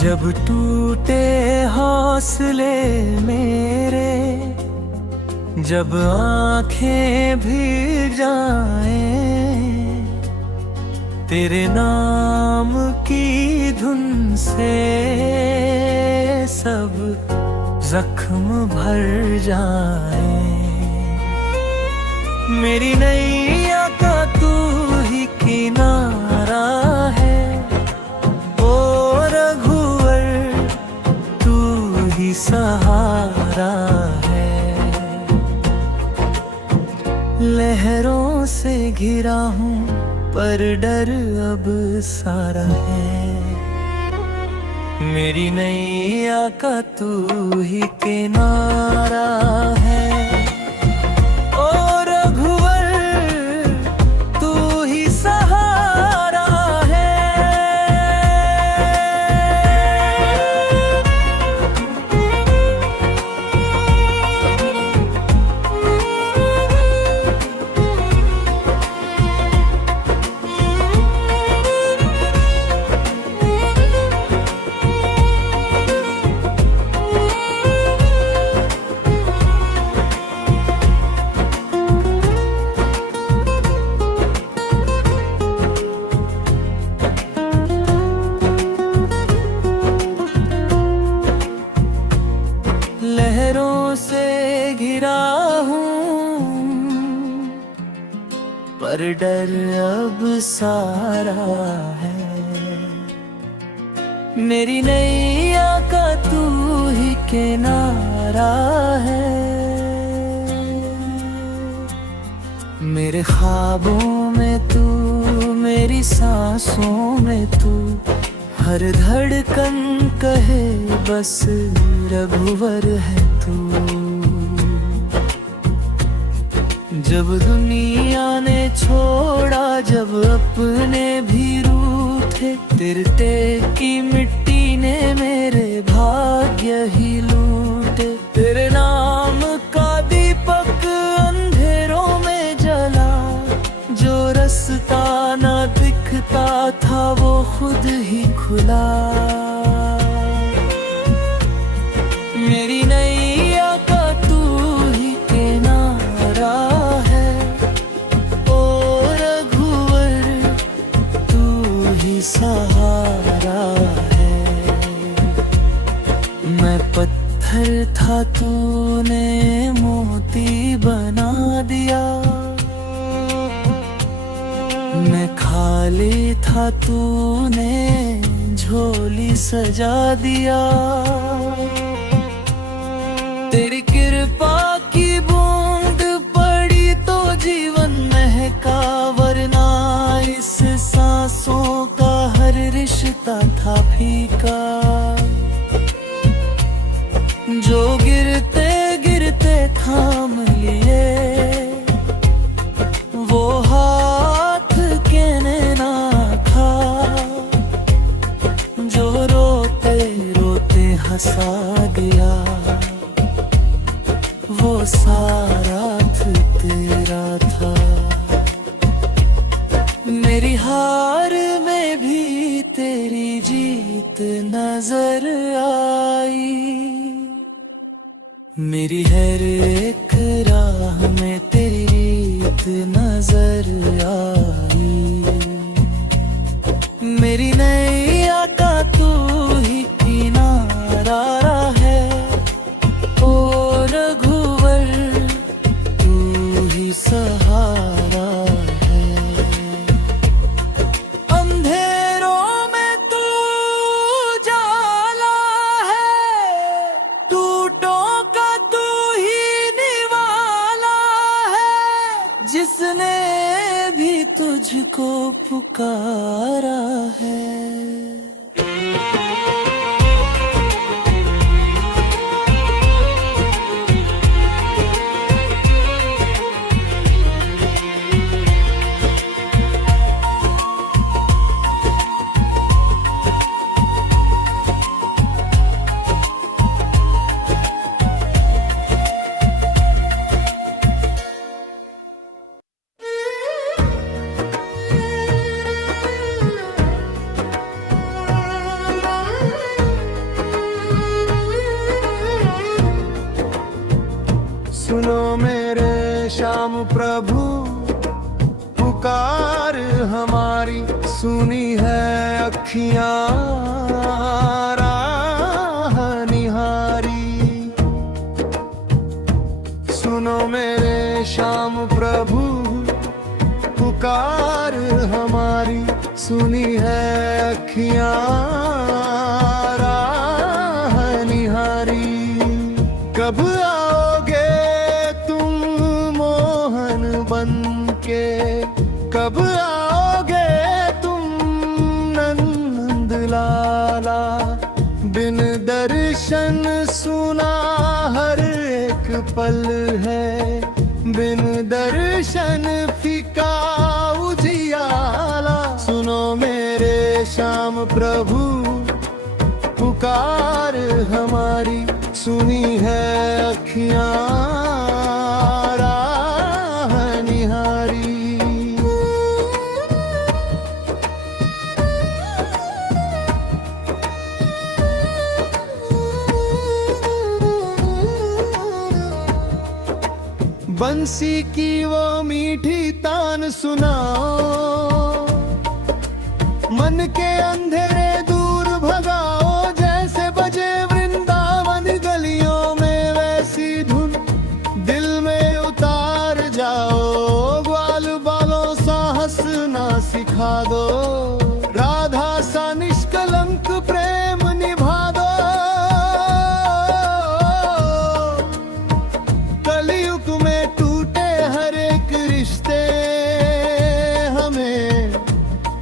जब टूटे हौसले मेरे, जब आंखें भीग जाएं, तेरे नाम की धुन से सब जख्म भर जाएं। मेरी नैया का तू ही किनारा है, ओ रघुवर तू ही सहारा है। लहरों से घिरा हूँ पर डर अब सारा है। मेरी नैया का तू ही किनारा है, ओ रघुवर तू ही सहारा है। लहरों से घिरा हूँ पर डर अब सारा है। मेरी नैया का तू ही किनारा है। मेरे ख्वाबों में तू, मेरी सांसों में तू, हर धड़कन कहे बस रघुवर है तू। जब दुनिया ने छोड़ा, जब अपने भी रूठे, तिरते की मिट्टी ने मेरे भाग्य ही लूटे। तेरे नाम का दीपक अंधेरों में जला, जो रास्ता ना दिखता था वो खुद ही खुला। मेरी नैया का तू ही किनारा है, ओ रघुवर तू ही सहारा है। मैं पत्थर था तूने मोती बना दिया, मैं खाली था तूने झोली सजा दिया। तेरी कृपा की बूंद पड़ी तो जीवन महका, वरना इस सांसों का हर रिश्ता था फीका। जो गिरते गिरते थाम लिए, वो हाथ कहने ना था, जो रोते रोते हंसा गया, वो सारा तेरा था। मेरी हार में भी तेरी जीत नजर आई, मेरी हर एक राह में तेरी रीत नजर आई। मेरी नैया का तू ही किनारा है, ओ रघुवर तू ही सहारा है। अंधेरों में तू जाला है, टूटों का तू ही निवाला है। जिसने भी तुझको पुकारा है। प्रभु पुकार हमारी, सुनी है अखियां राह निहारी। सुनो मेरे श्याम प्रभु पुकार हमारी, सुनी है अखियां राह निहारी। कब आओगे तुम मोहन बनके, कब आओगे तुम नंद लाला। बिन दर्शन सुना हर एक पल है, बिन दर्शन फीका उजियाला। सुनो मेरे श्याम प्रभु पुकार हमारी, सुनी है अखियां राह निहारी। बंसी की वो मीठी तान सुनाओ, मन के अंधेरे दूर भगाओ। जैसे बजे वृंदावन गलियों में वैसी धुन दिल में उतार जाओ। ग्वाल बालों सा हंसना सिखा दो, राधा सा निष्कलंक प्रेम निभा दो। कलयुग में टूटे हर एक रिश्ते, हमें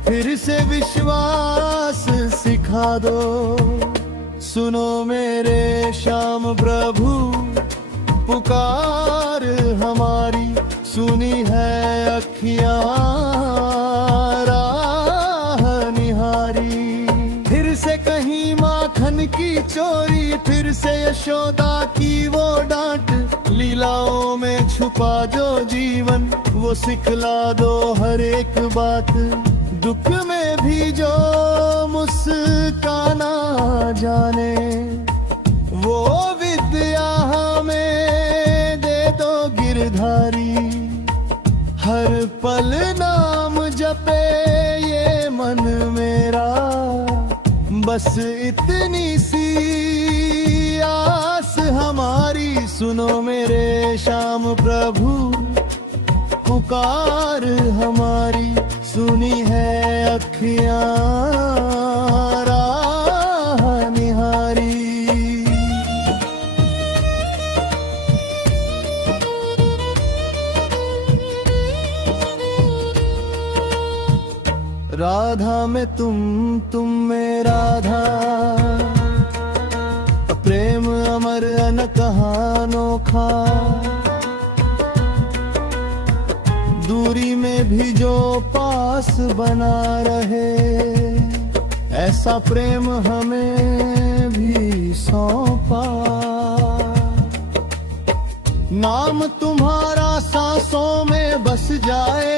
फिर से विश्वास सिखा दो। सुनो मेरे श्याम प्रभु पुकार हमारी, सुनी है अखियां राह निहारी। फिर से कहीं माखन की चोरी, फिर से यशोदा की वो डांट। लीलाओं में छुपा जो जीवन, वो सिखला दो हर एक बात। दुख में भी जो मुस्काना जाने, वो विद्या हमें दे दो गिरधारी। हर पल नाम जपे ये मन मेरा, बस इतनी सी आस हमारी। सुनो मेरे श्याम प्रभु पुकार हमारी, सुनी है अखियां राह निहारी। राधा में तुम में राधा, प्रेम अमर अनकहा अनोखा। दूरी में भी जो पास बना रहे, ऐसा प्रेम हमें भी सौंपा। नाम तुम्हारा सांसों में बस जाए,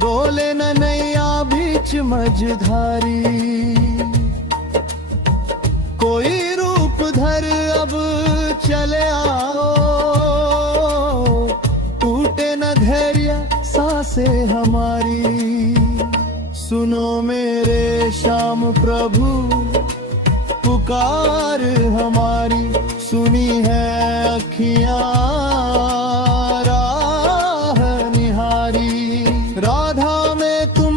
डोले न नैया बीच मझधारी। कोई रूप धर अब चले आओ, टूटे न धैर्य सांसें हमारी। सुनो मेरे श्याम प्रभु पुकार हमारी, सुनी है अखियां राह निहारी। राधा में तुम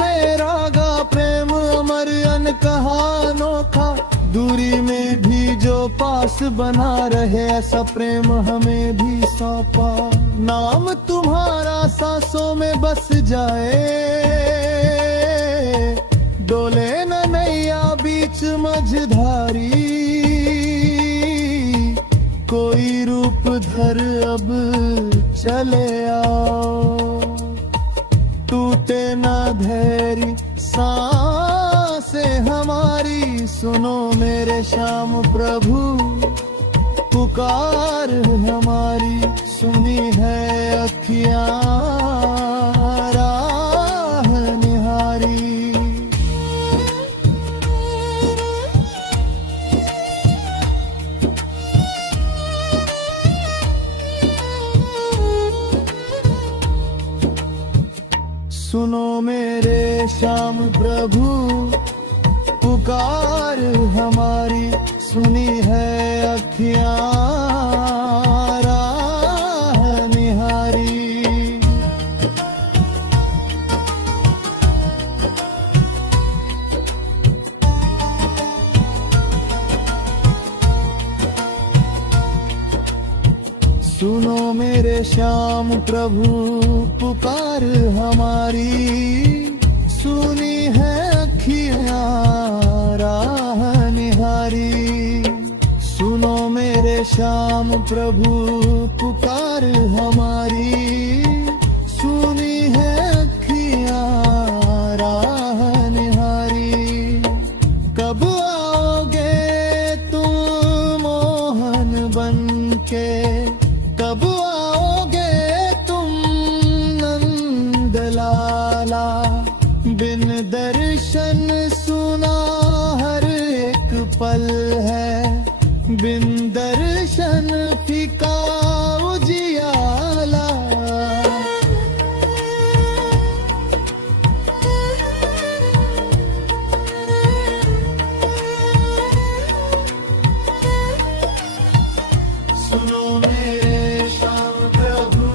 में रागा, प्रेम अमर अनकहा अनोखा। दूरी में भी जो पास बना रहे, ऐसा प्रेम हमें भी सौंपा। नाम तुम्हारा सांसों में बस जाए, डोले न नैया बीच मझधारी। कोई रूप धर अब चले आओ, टूटे न धैर्य सांसें हमारी। सुनो मेरे श्याम प्रभु पुकार हमारी, सुनी है अखियां राह निहारी। सुनो मेरे श्याम प्रभु पुकार हमारी, सुनी है अखियां राह निहारी। सुनो मेरे श्याम प्रभु पुकार हमारी, सुनी है अखियां राह निहारी। सुनो मेरे श्याम प्रभु पुकार हमारी, सुनी है अखियां राह निहारी। कब आओगे तुम मोहन बनके, कब आओगे तुम नंदलाला। बिन दर्शन सुना हर एक पल है, बिन दर्शन फीका उजियाला। सुनो मेरे श्याम प्रभु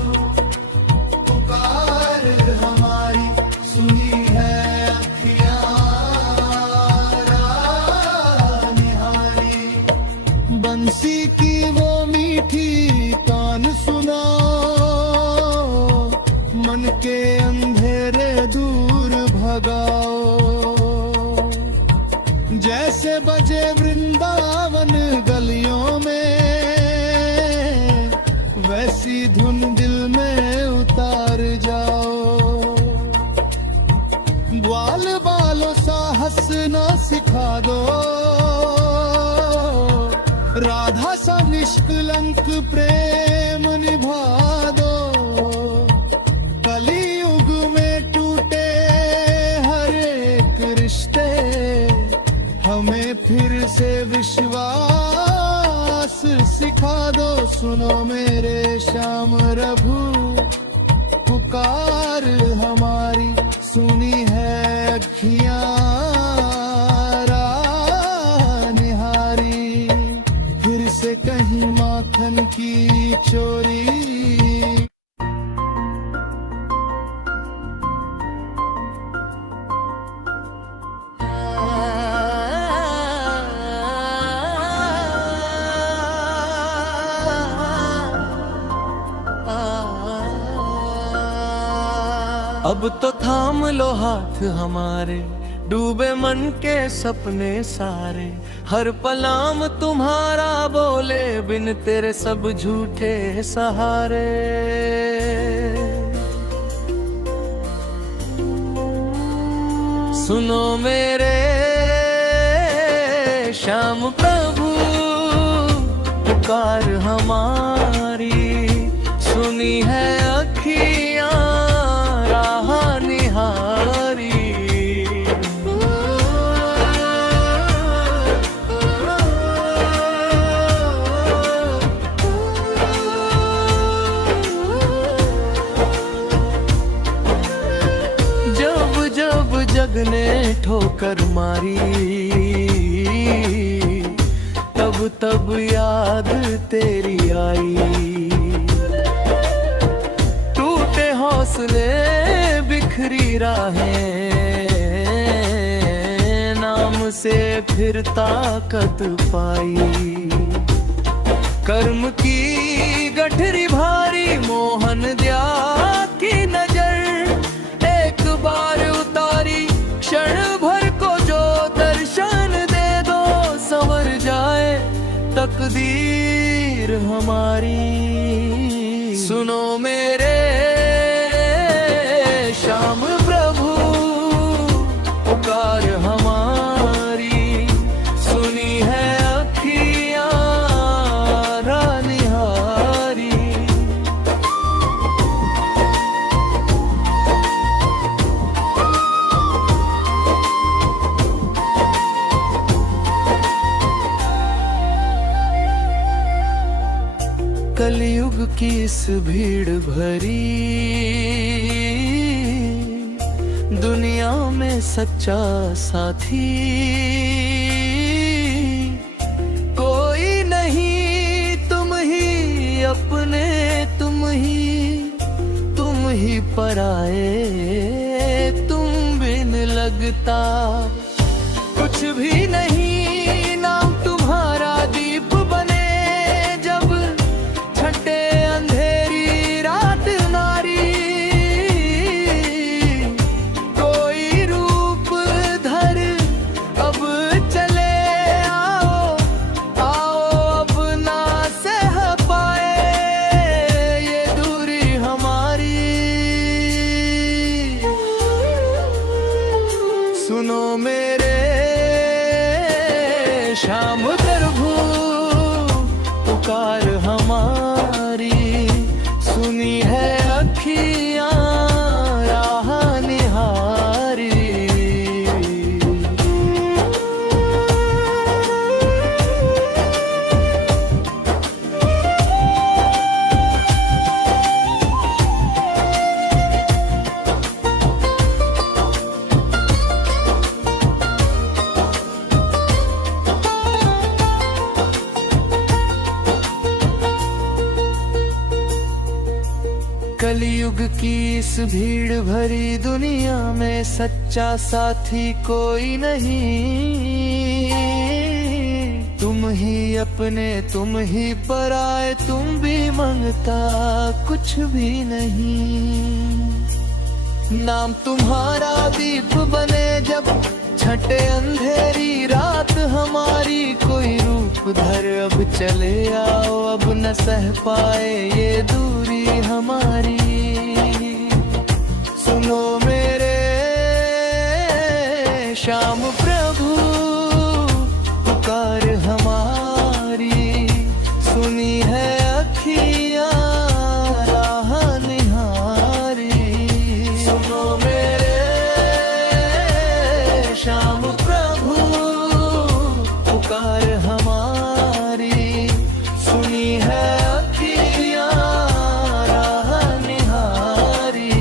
पुकार हमारी, सुनी है अखियां राह निहारी। बंसी की वो मीठी तान सुनाओ, मन के अंधेरे दूर भगाओ। जैसे बजे वृंदावन गलियों में, वैसी धुन दिल में उतार जाओ। ग्वाल बालों सा हंसना सिखा दो, राधा सा निष्कलंक प्रेम निभा दो। कलियुग में टूटे हर एक रिश्ते, हमें फिर से विश्वास सिखा दो। सुनो मेरे श्याम प्रभु पुकार हमारी, सुनी है अखियां राह निहारी। फिर से कहीं माखन की चोरी, अब तो थाम लो हाथ हमारे, डूबे मन के सपने सारे। हर पलाम तुम्हारा बोले, बिन तेरे सब झूठे सहारे। सुनो मेरे श्याम प्रभु पुकार हमारी, सुनी है अखियां राह निहारी। जब जब जग ने ठोकर मारी, तब तब याद तेरी आई। टूटे हौसले बिखरी राहें, नाम से फिर ताकत पाई। कर्म की गठरी भारी, मोहन दया की नजर एक बार उतारी। क्षण भर को जो दर्शन दे दो, संवर जाए तकदीर हमारी। सुनो मेरे श्याम प्रभु पुकार हमारी, सुनी है अखियां राह निहारी। कलयुग की इस भीड़ भरी दुनिया में सच्चा साथी कोई नहीं, तुम ही अपने, तुम ही पराए, तुम बिन लगता कुछ भी नहीं। नाम तुम्हारा दीप बने जब छटे अंधेरी रात नारी, कोई रूप धर अब चले आओ, अब ना सह पाए ये दूरी हमारी। सुनो मेरे श्याम प्रभु पुकार हमारी, सुनी है अखियां राह निहारी। कलयुग की इस भीड़ भरी दुनिया में सच्चा साथी कोई नहीं। तुम ही अपने, तुम ही पराए, तुम भी मांगता कुछ भी नहीं। नाम तुम्हारा दीप बने जब छटे अंधेरी रात हमारी, कोई रूप धर अब चले आओ, अब न सह पाए ये दूरी हमारी। सुनो मेरे श्याम प्रभु पुकार हमारी, सुनी है अखियां राह निहारी। सुनो मेरे श्याम प्रभु पुकार हमारी, सुनी है अखियां राह निहारी।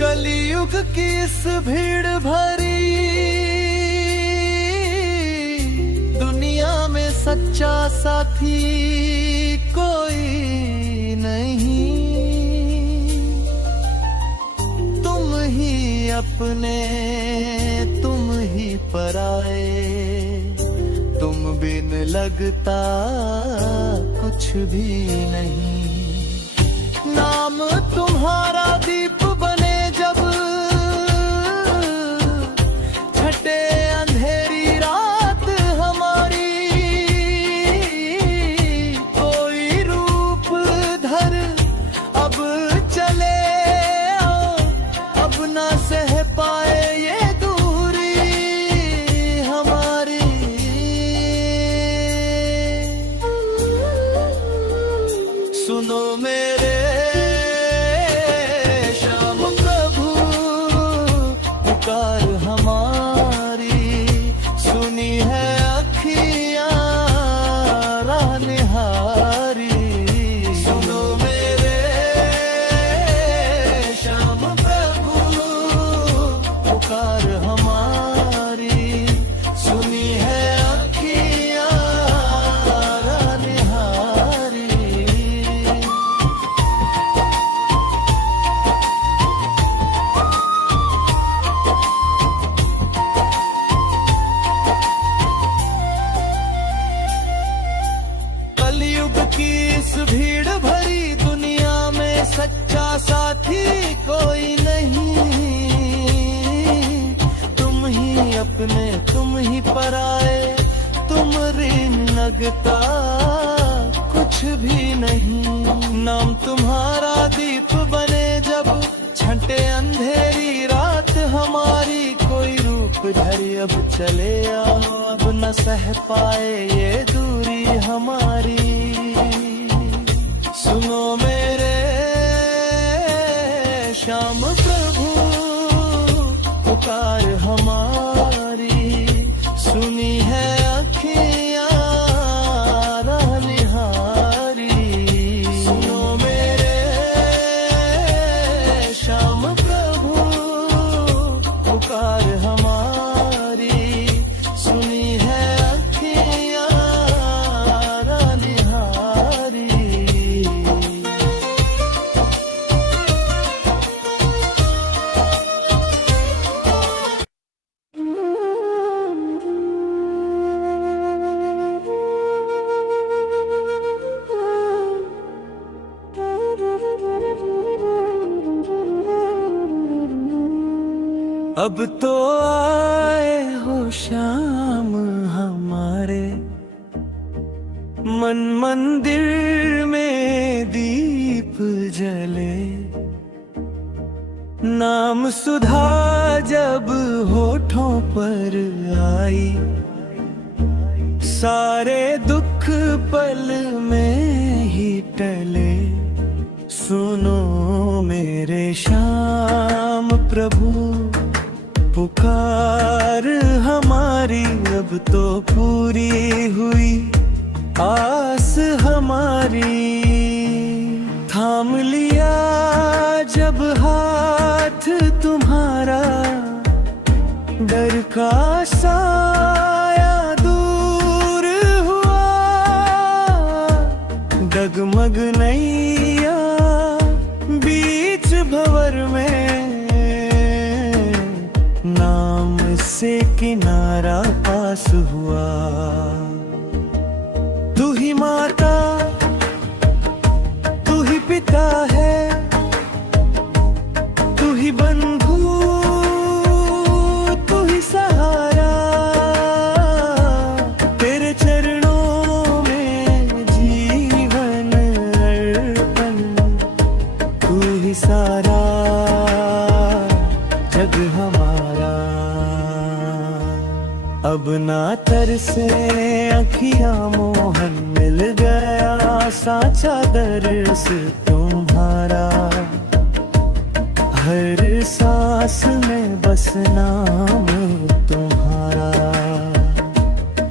कलयुग की इस भीड़ भरी दुनिया में सच्चा साथी कोई नहीं। तुम ही अपने, तुम ही पराए, तुम बिन लगता कुछ भी नहीं। नाम तुम्हारा दीप बने जब छटे अंधेरी रात हमारी, कोई रूप धर अब चले आओ, अब ना सह पाए ये दूरी हमारी। सुनो मेरे श्याम प्रभु पुकार हमारी, सुनी है अखियां राह निहारी। सुनो मेरे श्याम प्रभु पुकार हमारी, सुनी है अखियां राह निहारी। कलयुग की इस भीड़ भरी दुनिया में सच्चा साथी कोई नहीं। तुम ही अपने, तुम ही पराए, तुम ऋण लगता कुछ भी नहीं। नाम तुम्हारा दीप बने जब छटे अंधेरी रात हमारी, कोई रूप घर अब चले आओ, अब न सह पाए ये दूरी हमारी। सुनो मेरे श्याम प्रभु पुकार हमारी, सुनी है अखियाँ राह निहारी। सुनो मेरे श्याम प्रभु पुकार हमारी, सुनी है अखियाँ राह निहारी। अब तो आए हो श्याम हमारे, मन मंदिर में दीप जले। नाम सुधा जब होठों पर आई, सारे दुख पल में ही टले। सुनो मेरे श्याम प्रभु पुकार हमारी, अब तो पूरी हुई आस हमारी। थाम लिया जब हाथ तुम्हारा, डर का साया दूर हुआ। डगमग नैया बीच भंवर में, नाम से किनारा पास हुआ। तू ही माता तू ही पिता है, तू ही बंधु तू ही सहारा। तेरे चरणों में जीवन अर्पण, तू ही सारा जग हमारा। अब ना तरसे अखियां मोहन, मिल गया साचा दर्श तुम्हारा। हर सांस में बस नाम तुम्हारा,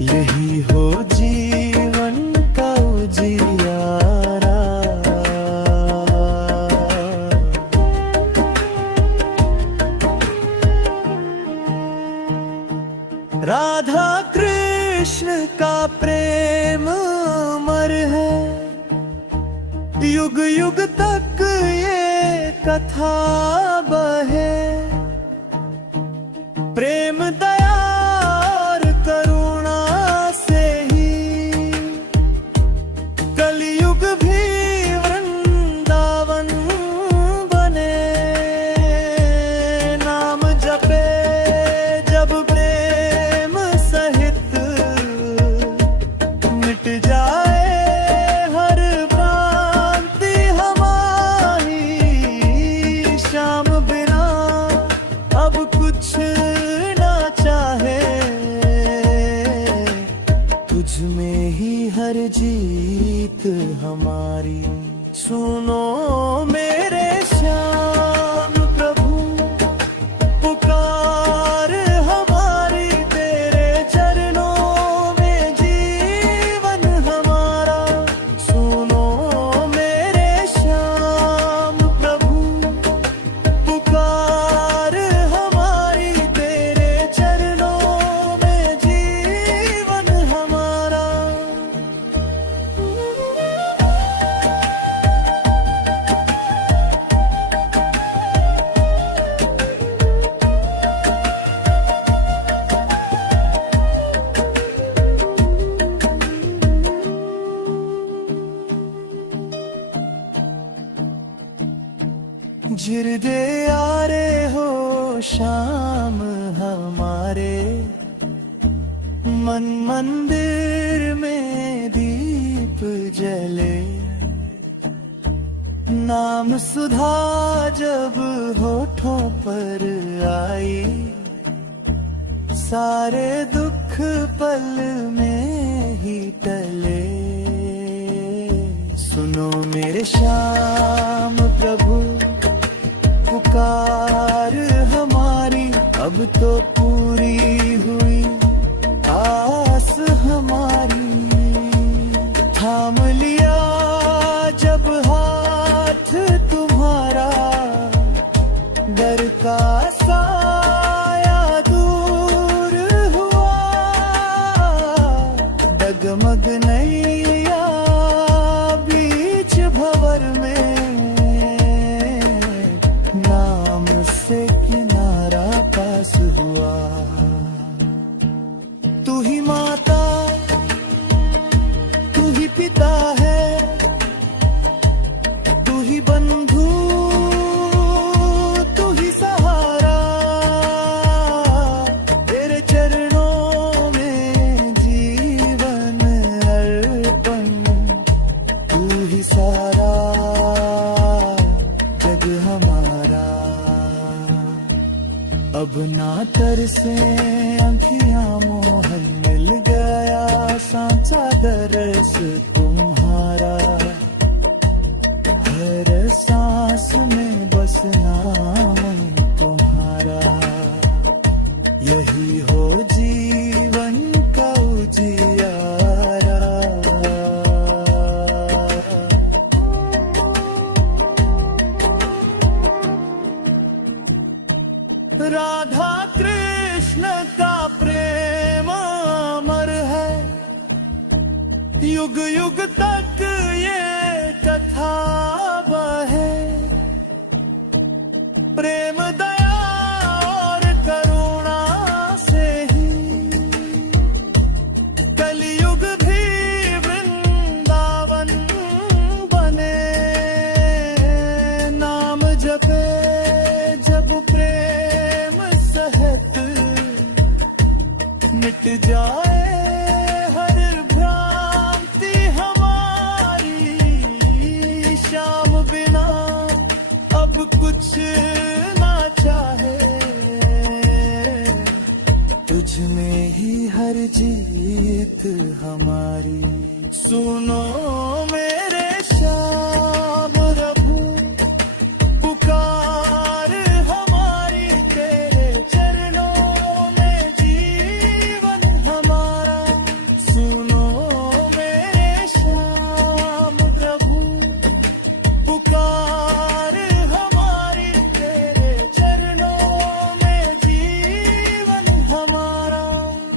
यही हो जीवन का उजियारा। राधा कृष्ण का प्रेम अमर है, युग युग तक ये कथा बहे। प्रेम दया और करुणा से ही कलयुग भी वृंदावन बने। नाम जपे जब प्रेम सहित, मिट जाए हर भ्रांति हमारी। श्याम बिना अब कुछ ना चाहे, तुझ में ही हर जीत हमारी। सुनो मेरे श्याम प्रभु पुकार हमारी, तेरे चरणों में जीवन हमारा। सुनो मेरे श्याम प्रभु पुकार हमारी, तेरे चरणों में जीवन हमारा। जिरदे यारे हो शाम हमारे, मन मंदिर में दीप जले। नाम सुधा जब होठों पर आई, सारे दुख पल में ही टले। सुनो मेरे श्याम प्रभु पुकार हमारी, अब तो पूरी हुई आस हमारी। थाम लिया जब हाथ तुम्हारा, डर का साया दूर हुआ। डगमग नैया बीच भंवर में, नाम से किनारा पास हुआ। तू ही माता तू ही पिता है, तू ही बंधु तू ही सहारा। तेरे चरणों में जीवन अर्पण, तू ही सारा जग हमारा। अब ना तरसे आँखियाँ मोहन, मिल गया सांचा दरस तुम्हारा। हर सांस में बस नाम तुम्हारा, यही हो जीवन का उजियारा। राधा कृष्ण का प्रेम अमर है, युग युग तक ये कथा बहे। प्रेम दया और करुणा से ही कलयुग भी वृंदावन बने। नाम जपे जब प्रेम सहत, मिट जाए हर भ्रांति हमारी। श्याम बिना अब कुछ ना चाहे, तुझ में ही हर जीत हमारी। सुनो मेरे श्याम प्रभु पुकार हमारी, तेरे चरणों में जीवन हमारा। सुनो मेरे श्याम प्रभु पुकार हमारी, तेरे चरणों में जीवन हमारा।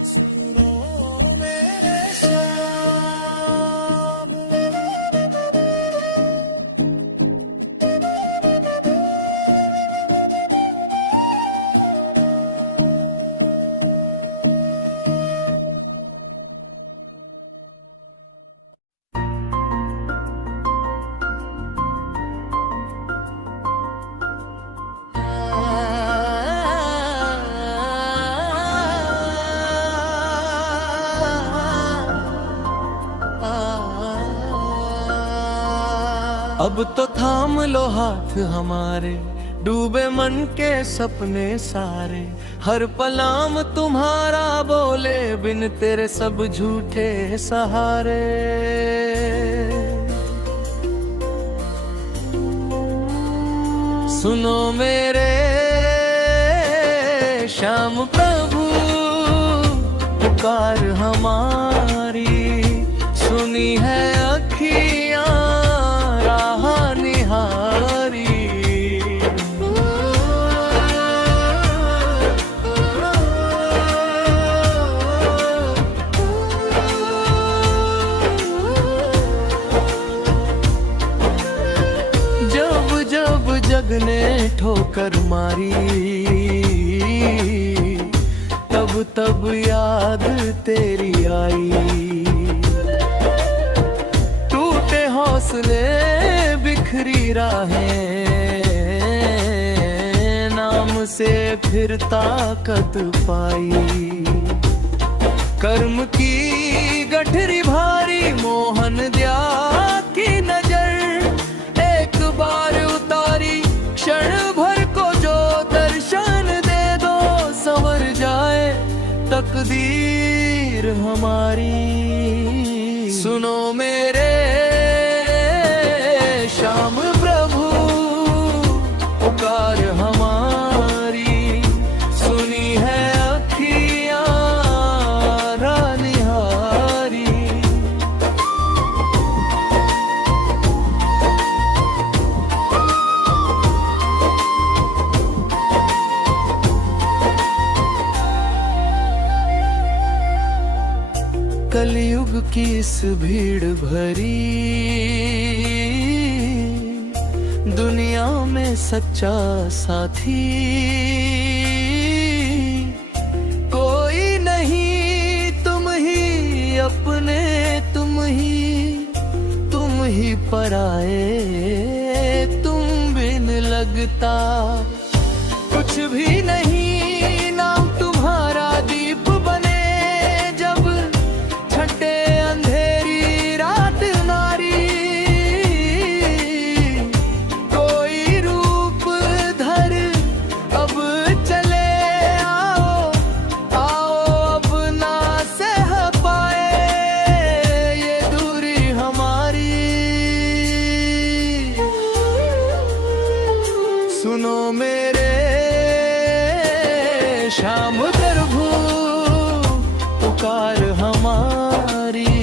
सुनो मेरे श्याम। अब तो थाम लो हाथ हमारे, डूबे मन के सपने सारे। हर पलाम तुम्हारा बोले, बिन तेरे सब झूठे सहारे। सुनो मेरे श्याम प्रभु पुकार हमारी। सुनी है अखियाँ राह निहारी। जब जब जग ने ठोकर मारी, तब तब याद तेरी आई। टूटे हौसले बिखरी राहें, नाम से फिर ताकत पाई। कर्म की गठरी भारी, मोहन दया की नजर एक बार उतारी। क्षण भर को जो दर्शन दे दो, संवर जाए तकदीर हमारी। सुनो मेरे श्याम प्रभु पुकार हमारी, सुनी है अखियां रानिहारी। कलयुग की इस भीड़ भरी दुनिया में सच्चा साथी कोई नहीं, तुम ही अपने, तुम ही पराए, तुम बिन लगता कुछ भी नहीं। नाम तुम्हारा दीप बने जब छठे अंधेरी रात नारी, कोई रूप धर अब चले आओ, अब ना सह पाए ये दूरी हमारी। सुनो मेरे श्याम प्रभु पुकार हमारी,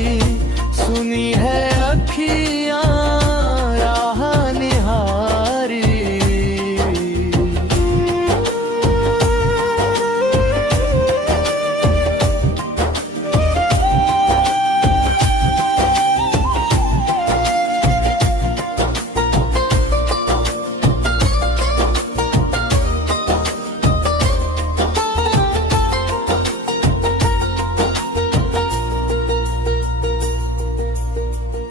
सुनी है अखियां राह निहारी।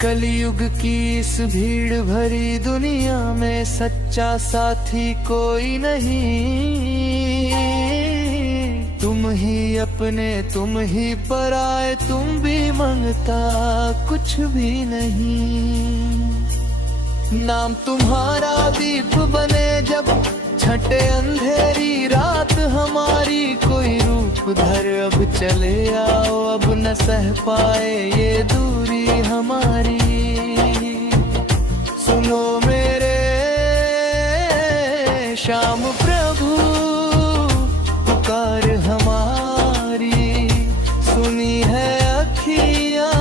कलयुग की इस भीड़ भरी दुनिया में सच्चा साथी कोई नहीं, तुम ही अपने, तुम ही पराए, तुम भी मांगता कुछ भी नहीं। नाम तुम्हारा दीप बने जब छठे अंधेरी रात हमारी, कोई रूप धर अब चले आओ, अब न सह पाए ये दूरी हमारी। सुनो मेरे श्याम प्रभु पुकार हमारी, सुनी है अखियां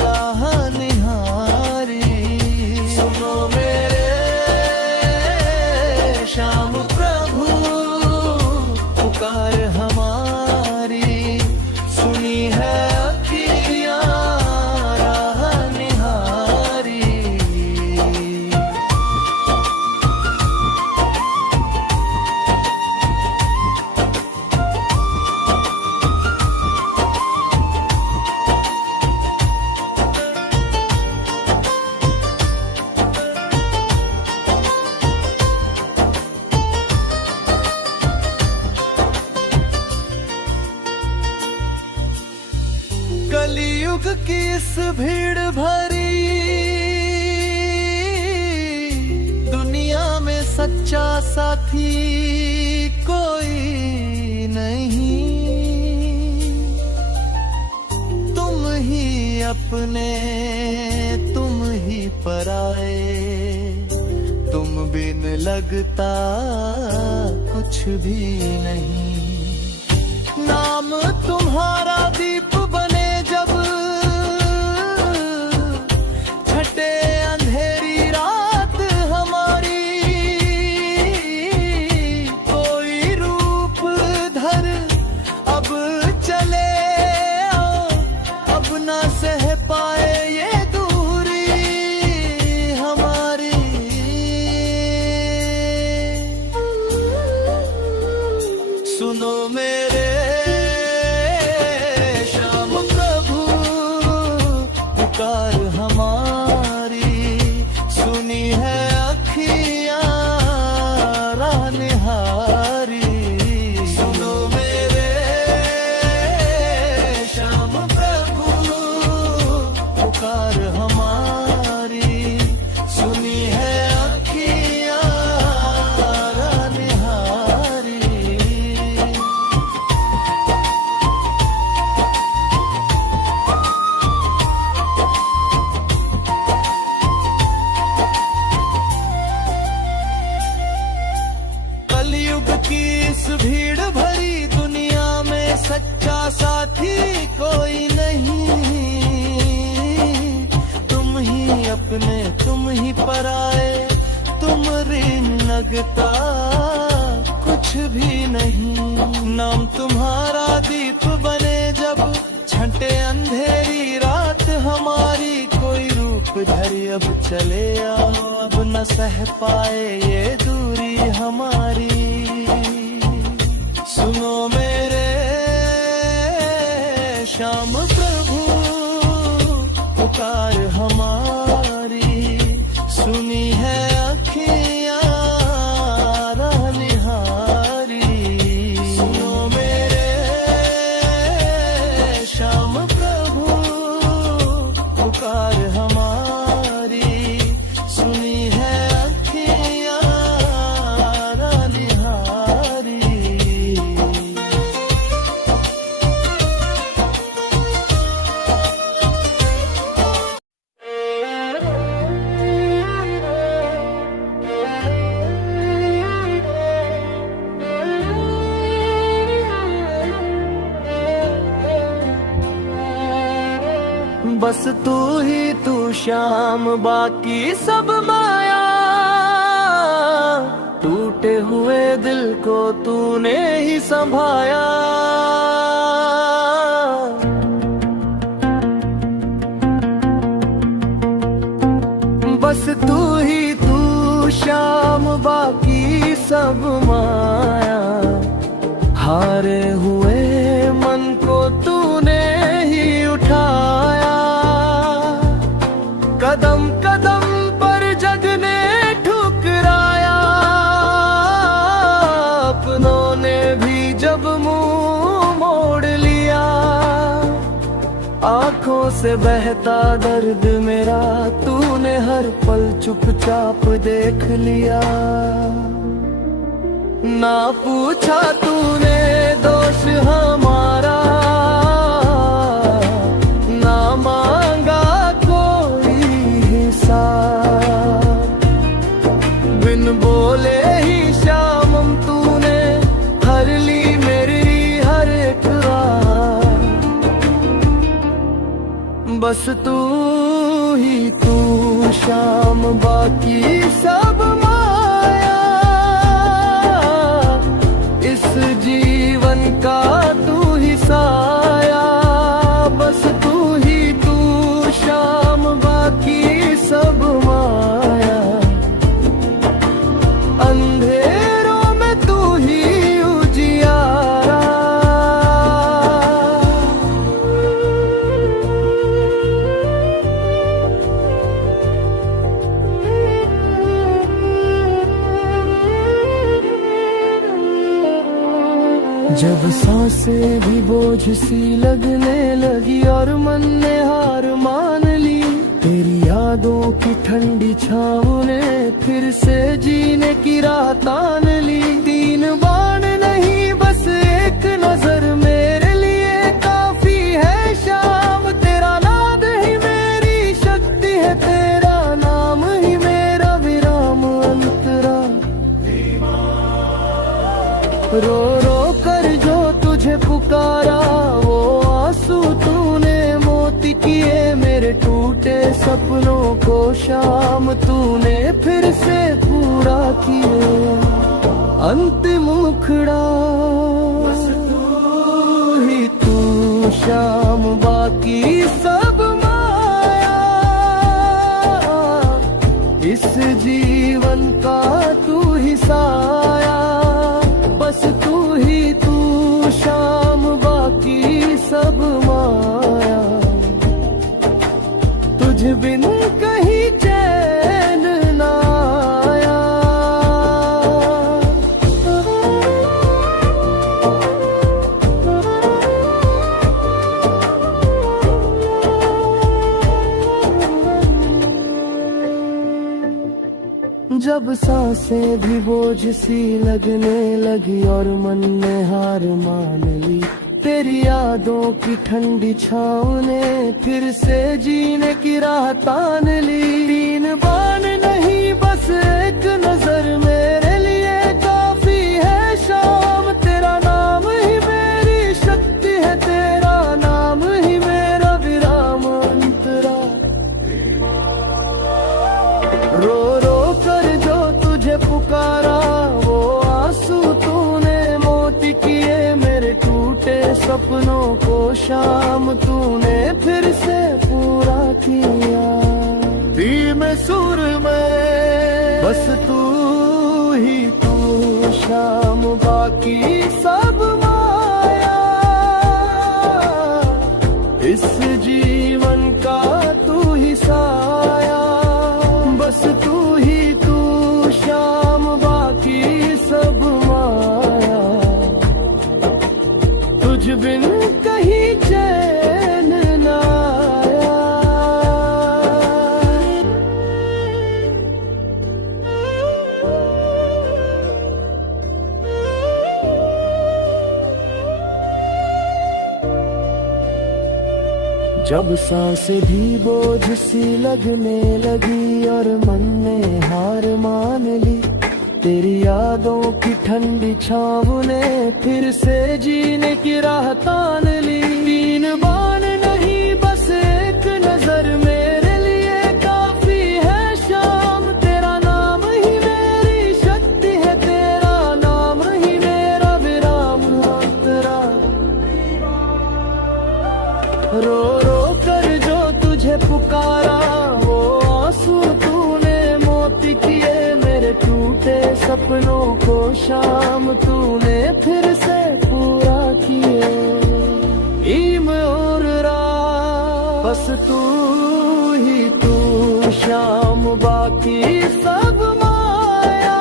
राह निहारी। सुनो मेरे श्याम प्रभु पुकार हमारी, सुनी है अखियां राह निहारी। कलयुग की इस भीड़ भरी दुनिया में सच्चा साथी कोई नहीं, तुम ही अपने, तुम ही पराए, तुम बिन लगता कुछ भी नहीं। नाम तुम्हारा दीप बने जब छठे अंधेरी रात हमारी, कोई रूप धर अब चले आओ, अब ना सह पाए ये दूरी हमारी। सुनो तुम ही पराए, तुम ऋण लगता कुछ भी नहीं। नाम तुम्हारा दीप बने जब छंटे अंधेरी रात हमारी, कोई रूप धरी अब चले आओ, अब न सह पाए ये दूरी हमारी। सुनो मेरे श्याम प्रभु पुकार हमारी, सुनी है अखियाँ राह निहारी। सुनो मेरे श्याम प्रभु पुकार हमारी, सुनी है अखियाँ राह निहारी। बस तू ही तू श्याम, बाकी सब माया। टूटे हुए दिल को तूने ही संभाया। बस तू ही तू श्याम, बाकी सब माया। हारे हुए मन को तूने ही उठाया। कदम कदम पर जग ने ठुकराया, अपनों ने भी जब मुंह मोड़ लिया। आंखों से बहता दर्द मेरा तूने हर पल चुपचाप देख लिया। ना पूछा तूने दोष हमारा, ना मांगा कोई हिसाब। बिन बोले ही श्यामम तूने हर ली मेरी हर एक राह। बस तू ही तू श्याम, बाकी सब माया। इस जीवन का तू ही साया। बस तू ही तू श्याम, बाकी सब माया। अंधेरों में तू ही उजियारा। जब सांसें भी बोझ सी लगने लगी और मन ने हार मान ली, तेरी यादों की ठंडी छाँव ने फिर से जीने की राह तान ली। तीन बाण नहीं बस एक नजर मेरे लिए काफी है श्याम। तेरा नाद ही मेरी शक्ति है, तेरा नाम ही मेरा विराम अंतरा। रो रो कर जो तुझे पुकारा, वो आंसू तूने मोती किए। मेरे टूटे सपनों को शाम तूने फिर से पूरा किया। अंतिम मुखड़ा तू ही तू शाम, बाकी सब माया। इस जीवन का तू ही साया। बस तू ही तू शाम, बाकी सब माया। तुझ बिन कहीं चैन ना आया। जब सांसें भी बोझ सी लगने लगी और मन ने हार मान ली, तेरी यादों की ठंडी छाँव ने फिर से जीने की राह तान ली। तीन बाण नहीं बस एक नजर मेरे लिए काफी है शाम। तेरा नाम ही मेरी शक्ति है, तेरा नाम ही मेरा विराम अंतरा। सपनों को शाम तूने फिर से पूरा किया। पी में सुर में बस तू ही तू, शाम बाकी सब माया। इस जीवन का तू ही साया, बस तू ही तू, शाम बाकी सब माया। तुझ बिन कहीं चैन न आया। जब सांसें भी बोझ सी लगने लगी और मन ने हार मान ली, तेरी यादों की ठंडी छाँव ने फिर से जीने की राह तान ली। तीन बान नहीं बस एक नजर मेरे लिए काफी है शाम। तेरा नाम ही मेरी शक्ति है, तेरा नाम ही मेरा विराम। तेरा रो रो कर जो तुझे पुकारा, वो आंसू तूने मोती किए। मेरे टूटे सपनों को शाम तूने फिर से पूरा किए। ईम और रात बस तू ही तू, शाम बाकी सब माया।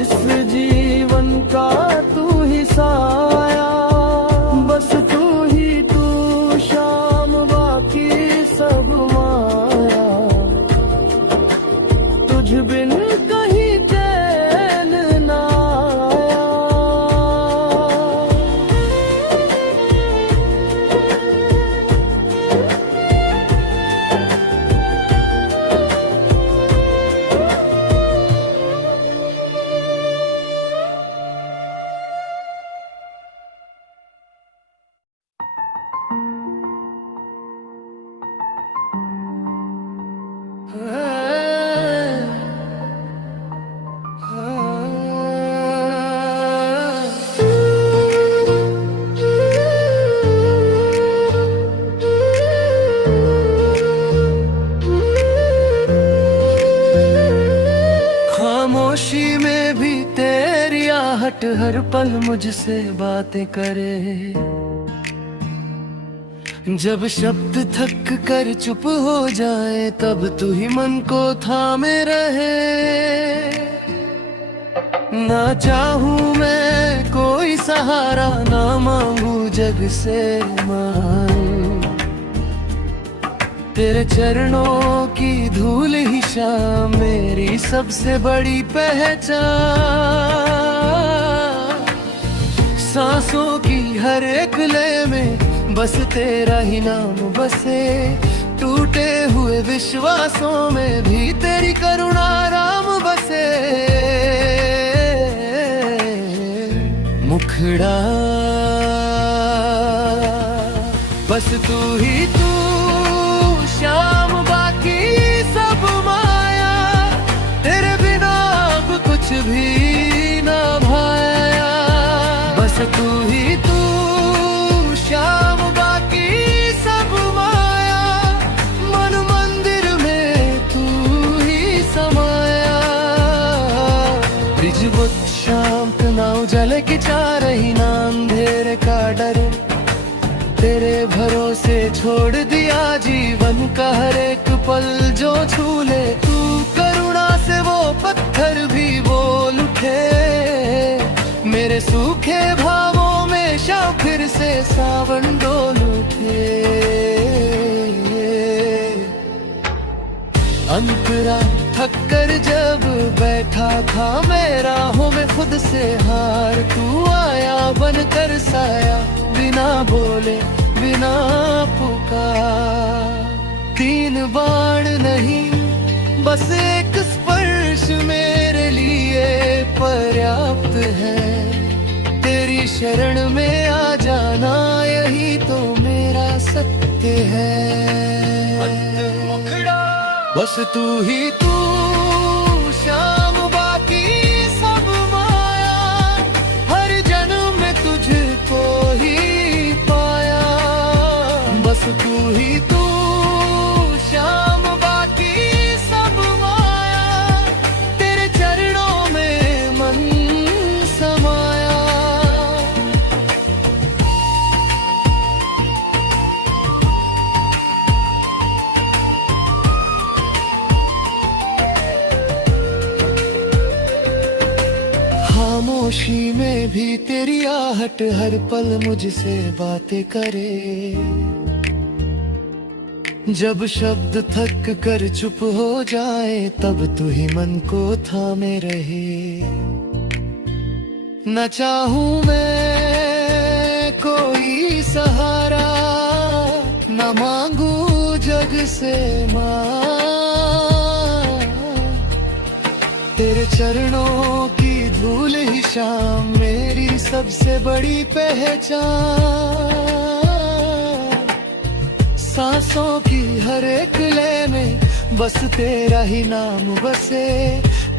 इस जीवन का तू ही साया, बस तू ही तू, शाम बाकी सब माया। तुझ बिन कहीं चैन न आया। खामोशी में भी तेरी आहट हर पल मुझसे बातें करे। जब शब्द थक कर चुप हो जाए तब तू ही मन को थामे रहे। ना चाहूं मैं कोई सहारा, ना मांगू जग से मान। तेरे चरणों की धूल ही शाम मेरी सबसे बड़ी पहचान। सांसों की हर एक लय में बस तेरा ही नाम बसे। टूटे हुए विश्वासों में भी तेरी करुणा राम बसे। मुखड़ा बस तू ही तू, शाम बाकी सब माया। तेरे बिना अब कुछ भी ना भाया। बस तू ही तू, शाम बाकी सब माया। मन मंदिर में तू ही समाया। ब्रिजवत शाम ना उजाले की चाह रही, ना अंधेरे का डर। तेरे भरोसे छोड़ दिया जीवन का हर एक पल जो छू ले। तू करुणा से वो पत्थर भी बोल उठे। मेरे सूखे भावों में शाम फिर से सावन डोल उठे। अंतरा थक कर जब बैठा था मैं राहों में खुद से हार, तू आया बनकर साया। बिना बोले बिना पुकार, तीन बाण नहीं बस एक स्पर्श मेरे लिए पर्याप्त है। तेरी शरण में आ जाना यही तो मेरा सत्य है। बस तू ही तू, शाम बाकी सब माया। हर जन्म में तेरी आहट हर पल मुझसे बातें करे। जब शब्द थक कर चुप हो जाए तब तू ही मन को थामे रहे। न चाहूं मैं कोई सहारा, न मांगू जग से मां, तेरे चरणों की धूल ही शाम मेरी सबसे बड़ी पहचान। सांसों की हर एक लय में बस तेरा ही नाम बसे,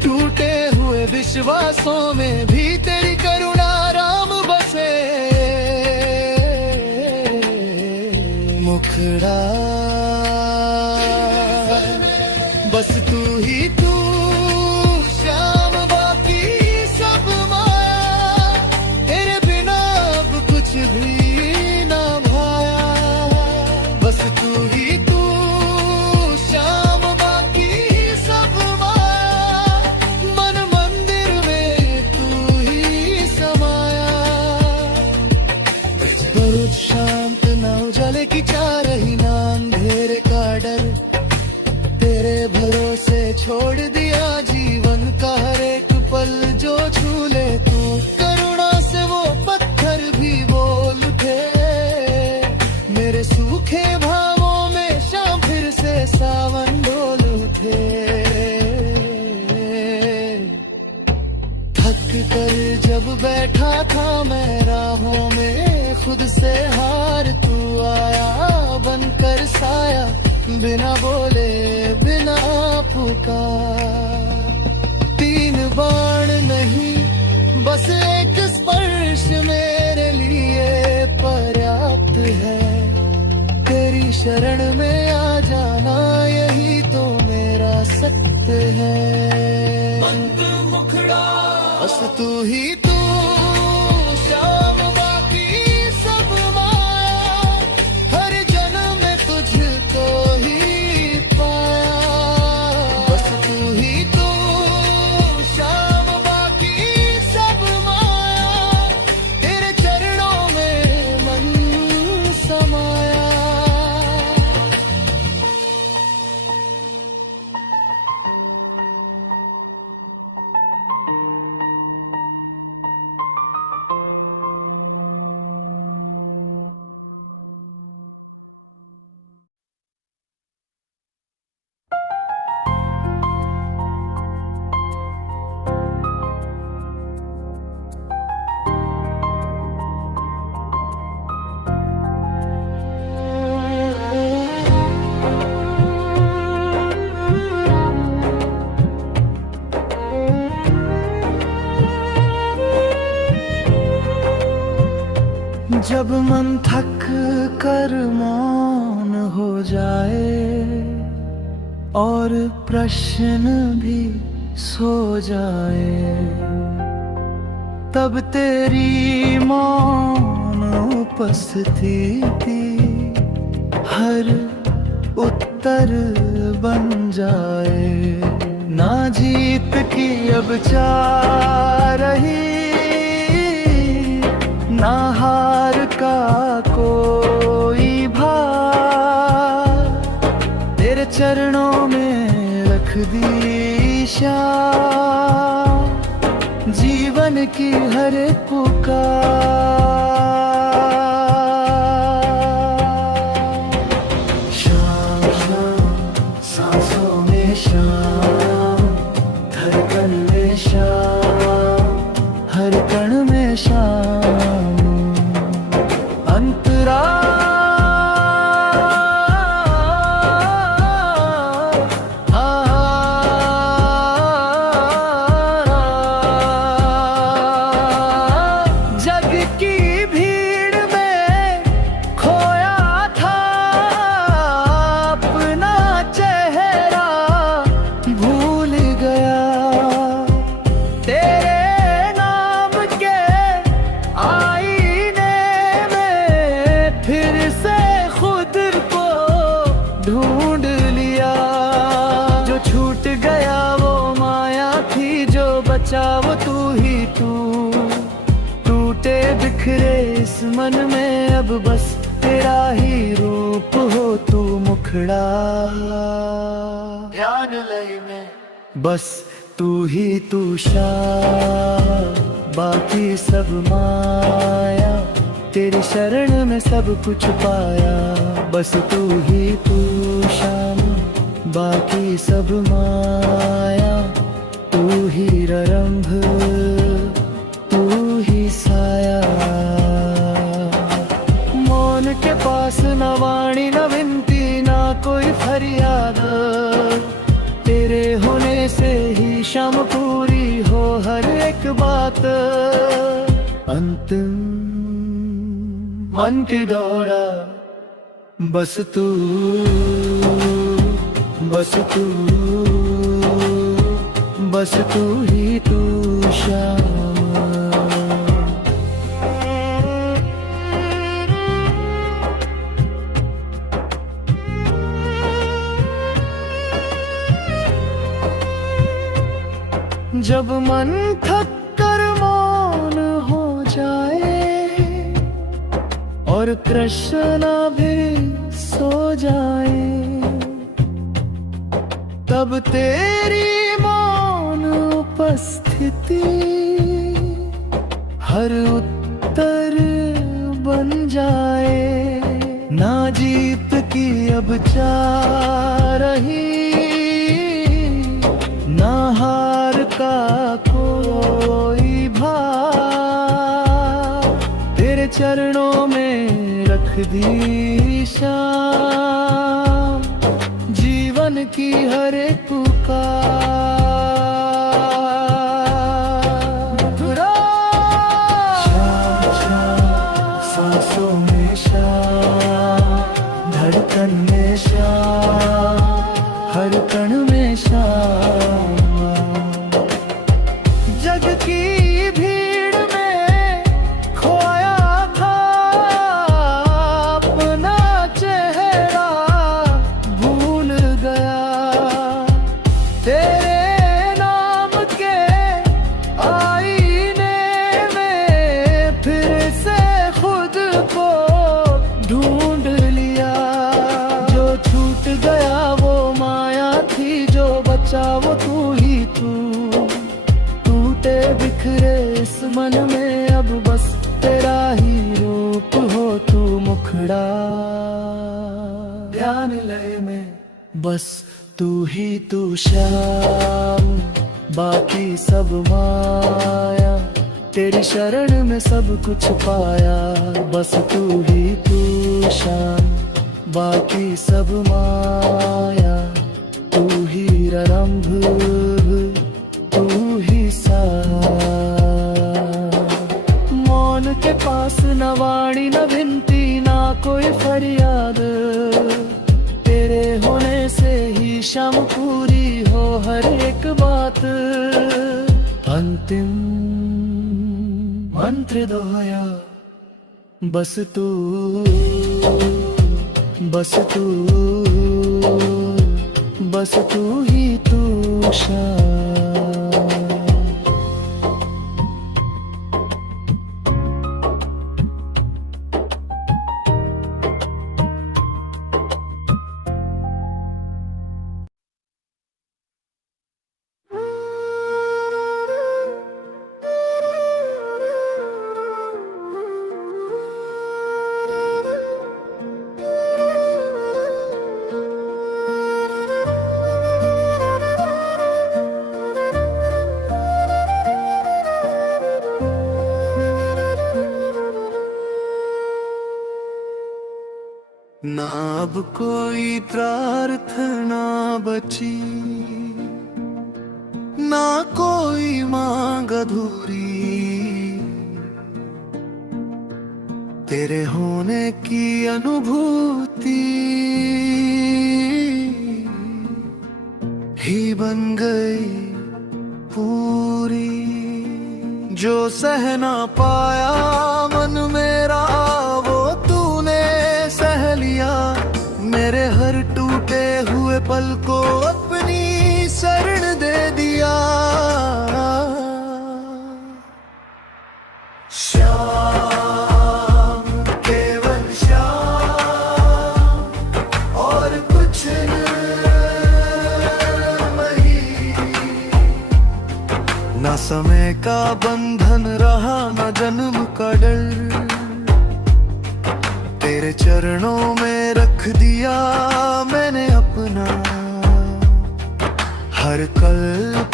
टूटे हुए विश्वासों में भी तेरी करुणा राम बसे। मुखड़ा बस तू ही तू, श्याम बाकी सब माया, तेरे बिना अब कुछ भी ना भाया। बस तू ही तू, श्याम बाकी सब माया, मन मंदिर में तू ही समाया। पर शांत न उजाले की चाह रही ना अंधेरे का डर, तेरे भरोसे छोड़ दिया जीवन का हर एक पल जो छू ले तू। करुणा से वो पत्थर भी बोल उठे, मेरे सूखे भावों में शाम फिर से सावन डोल उठे। थक कर जब बैठा था मैं राहों में, खुद से हार तू आया बनकर साया, बिना बोले बिना पुकार। 3 बाण नहीं बस एक स्पर्श मेरे लिए पर्याप्त है। तेरी शरण में आ जाना यही तो मेरा सत्य है। मुखड़ा बस तू ही तू, श्याम बाकी सब माया, हर जन्म में तुझको ही पाया। बस तू ही तू, श्याम बाकी सब माया, तेरे चरणों में मन समाया। जब मन थक कर मौन हो जाए और प्रश्न भी सो जाए, तब तेरी मौन उपस्थिति हर उत्तर बन जाए। ना जीत की अब चाह रही, ना हार का कोई भार, तेरे चरणों में रख दी शाम जीवन की हर एक पुकार। शाम शाम सांसों में शाम, धड़कन में शाम, हर कण में शाम। अंतरा जग की भीड़ में खोया था अपना चेहरा, भूल गया तेरे नाम के आईने में, फिर से खुद को ढूंढ लिया। जो छूट गया वो माया थी, जो बचा वो तू ही तू। बिखरे इस मन में अब बस तेरा ही रूप हो तू मुखड़ा। ध्यान लय में बस तू ही तू शाम, बाकी सब माया, तेरी शरण में सब कुछ पाया। बस तू ही तू शाम, बाकी सब माया, तू ही रंभ, तू ही साया। मौन के पास न वाणी न विनती ना कोई फरियाद, तेरे होने से ही शाम पूरी हो हर एक बात। अंतिम मन की दौड़ा बस तू, बस तू, बस तू ही तू शाम। जब मन थक कर मौन हो जाए और कृष्ण भी सो जाए, तब तेरी मौन उपस्थिति हर उत्तर बन जाए। ना जीत की अब चाह रही, ना हार का कोई भाव, तेरे चरणों में रख दी शाम, जीवन की हर एक पुकार। शाम शाम सांसों में शाम, धड़कन में शाम, हर कण में शाम। जग की भीड़ में खोया था अपना चेहरा, भूल गया तेरे नाम के आईने में, फिर से खुद को ढूंढ लिया। जो छूट गया वो माया थी, जो बचा वो तू ही तू। टूटे बिखरे इस मन में अब बस तेरा ही रूप हो तू मुखड़ा। ध्यान लय में बस तू ही तू शाम, बाकी सब माया, तेरी शरण में सब कुछ पाया। बस तू ही तू शाम, बाकी सब माया, तू ही रंभ, तू ही साया। मौन के पास न वाणी न विनती ना कोई फरियाद, तेरे होने से ही शाम पूरी हो हर एक बात। अंतिम मंत्र दोहया बस तू, बस तू, बस तू ही तू शाम। ना अब कोई प्रार्थना बची, ना कोई मांग अधूरी, तेरे होने की अनुभूति ही बन गई पूरी। जो सह ना पाया मन मेरा वो तूने सह लिया, मेरे हर टूटे हुए पल को अपनी शरण दे दिया। श्याम समय का बंधन रहा न जन्म का डर, तेरे चरणों में रख दिया मैंने अपना। हर कल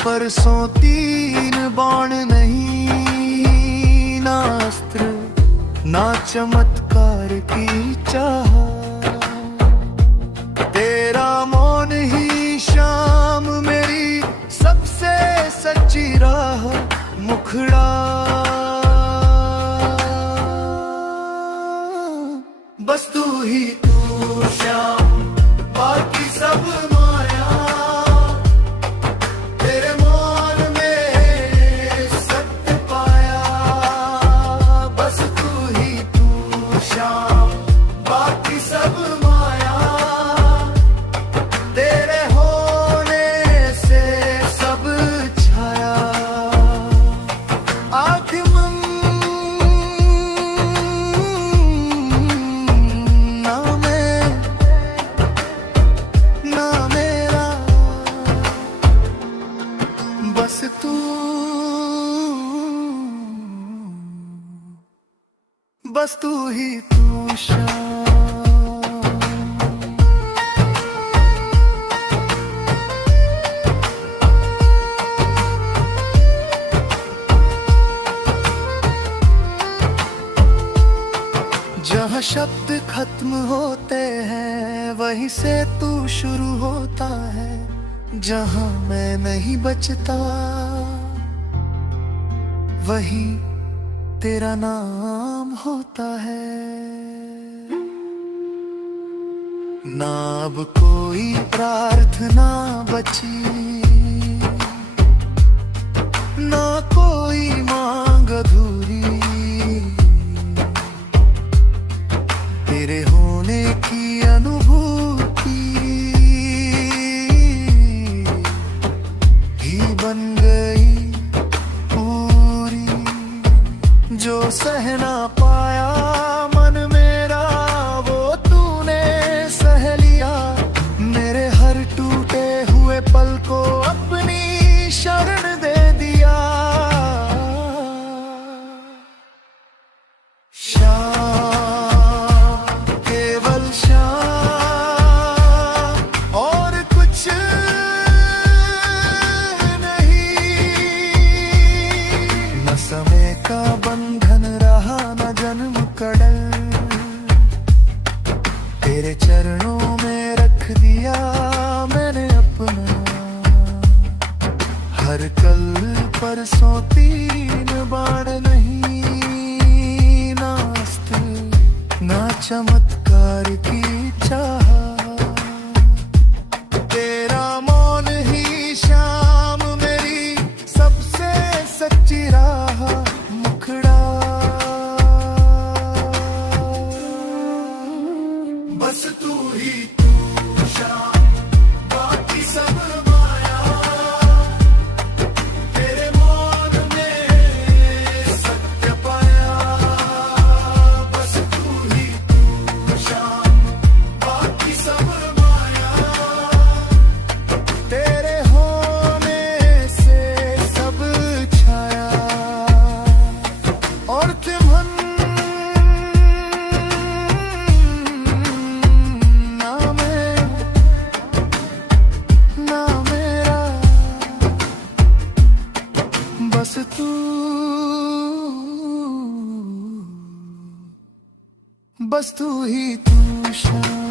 परसों तीन बाण नहीं, ना अस्त्र ना चमत्कार की चाह, तेरा मौन ही शाम मेरी सबसे सच्ची राह, मुखड़ा बस तू ही तू श्याम, बाकी सब माया, तेरे मौन में सत्य पाया। बस तू ही तू श्याम, बाकी सब माया, तेरे होने से सब छाया। आत्मन बस तू ही तू श्याम। जहाँ शब्द खत्म होते हैं वहीं से तू शुरू होता है, जहाँ मैं नहीं बचता वहीं तेरा नाम होता है। ना अब कोई प्रार्थना बची, ना कोई मांग अधूरी, तेरे होने की अनुभूति ही बन गई पूरी। जो सह ना पाया मन मेरा वो तूने सह लिया, मेरे हर टूटे हुए पल को अपनी शरण दे दिया। श्याम, केवल श्याम, और कुछ नहीं। न समय का बंधन रहा न जन्म का डर, तेरे चरणों में रख दिया मैंने अपना। हर कल परसों तीन बाण नहीं, ना अस्त्र ना चमत्कार की चाह, तेरा मौन ही शाम मेरी सबसे सच्ची राह, मुखड़ा बस तू ही तू श्याम, बाकी सब माया, तेरे मौन में सत्य पाया। बस तू ही तू श्याम, बाकी सब माया, तेरे होने से सब छाया। और तिमन ना मैं ना मेरा, बस तू बस तू ही तू श्याम।